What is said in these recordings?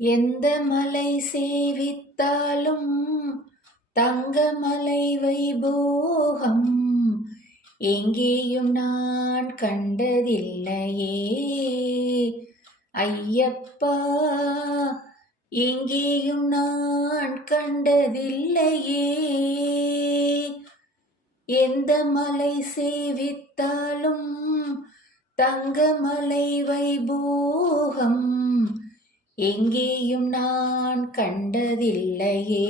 எந்த மலை சேவித்தாலும் தங்கமலை வைபோகம் எங்கேயும் நான் கண்டதில்லையே ஐயப்பா, எங்கேயும் நான் கண்டதில்லையே. எந்த மலை சேவித்தாலும் தங்கமலை வைபோகம் எங்கேயும் நான் கண்டதில்லையே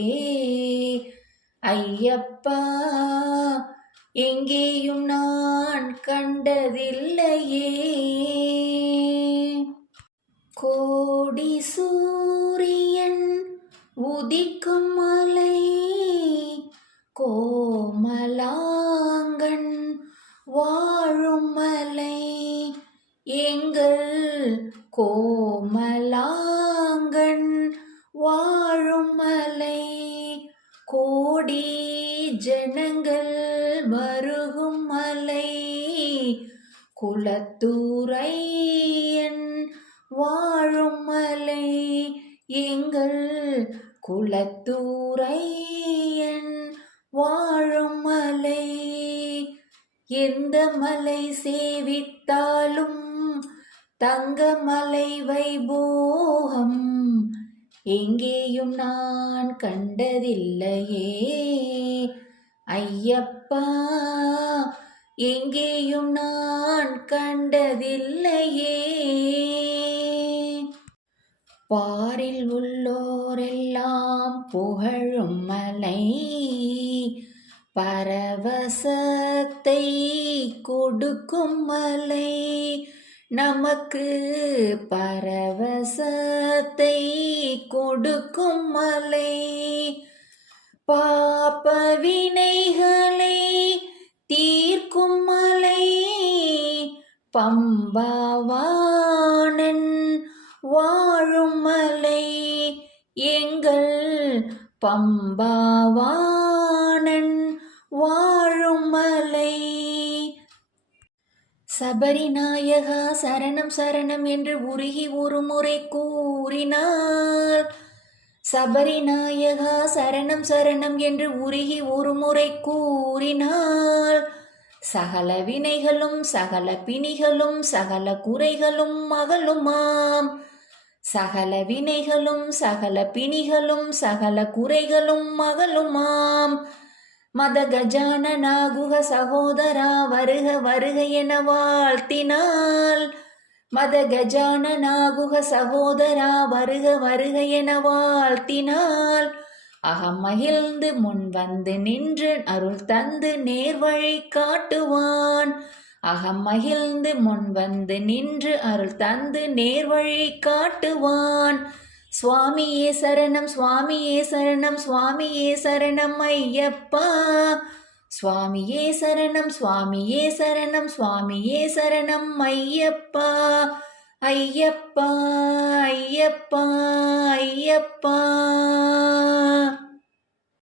ஐயப்பா, எங்கேயும் நான் கண்டதில்லையே. கோடி சூரியன் உதிக்கும் மலை, கோமலாங்கன் வாழும் மலை, எங்கள் கோமலாங்கன் வாழும் மலை. கோடி ஜனங்கள் வருகும் மலை, குலத்தூரையன் வாழும் மலை, எங்கள் குலத்தூரையன் வாழும் மலை. எந்த மலை சேவித்தாலும் தங்கமலை வைபோகம் எங்கேயும் நான் கண்டதில்லையே ஐயப்பா, எங்கேயும் நான் கண்டதில்லையே. பாரில் உள்ளோரெல்லாம் புகழும் மலை, பரவசத்தை கொடுக்கும் மலை, நமக்கு பரவசத்தை கொடுக்கும் மலை. பாப வினைகளை தீர்க்கும் மலை, பம்பாவாணன் வாழும் மலை, எங்கள் பம்பாவாணன் வாழும் மலை. சபரிநாயகா சரணம் சரணம் என்று உருகி ஒரு முறை கூறினார். சபரிநாயகா சரணம் சரணம் என்று உருகி ஒரு முறை கூறினார். சகல வினைகளும் சகல பிணிகளும் சகல குறைகளும் அகலுமாம். சகல வினைகளும் சகல பிணிகளும் சகல குறைகளும் அகலுமாம். மத கஜானனா குஹ சகோதரா வருக வருக என வாழ்த்தினாள். மத கஜானனா குஹ சகோதரா வருக வருக என வாழ்த்தினாள். அகம் மகிழ்ந்து முன் வந்து நின்று அருள் தந்து நேர்வழி காட்டுவான். அகம் மகிழ்ந்து முன் வந்து நின்று அருள் தந்து நேர்வழி காட்டுவான். சுவாமியே சரணம் சுவாமியே சரணம் சுவாமியே சரணம் ஐயப்பா. சுவாமியே சரணம் சுவாமியே சரணம் சுவாமியே சரணம் ஐயப்பா. ஐயப்பா ஐயப்பா ஐயப்பா.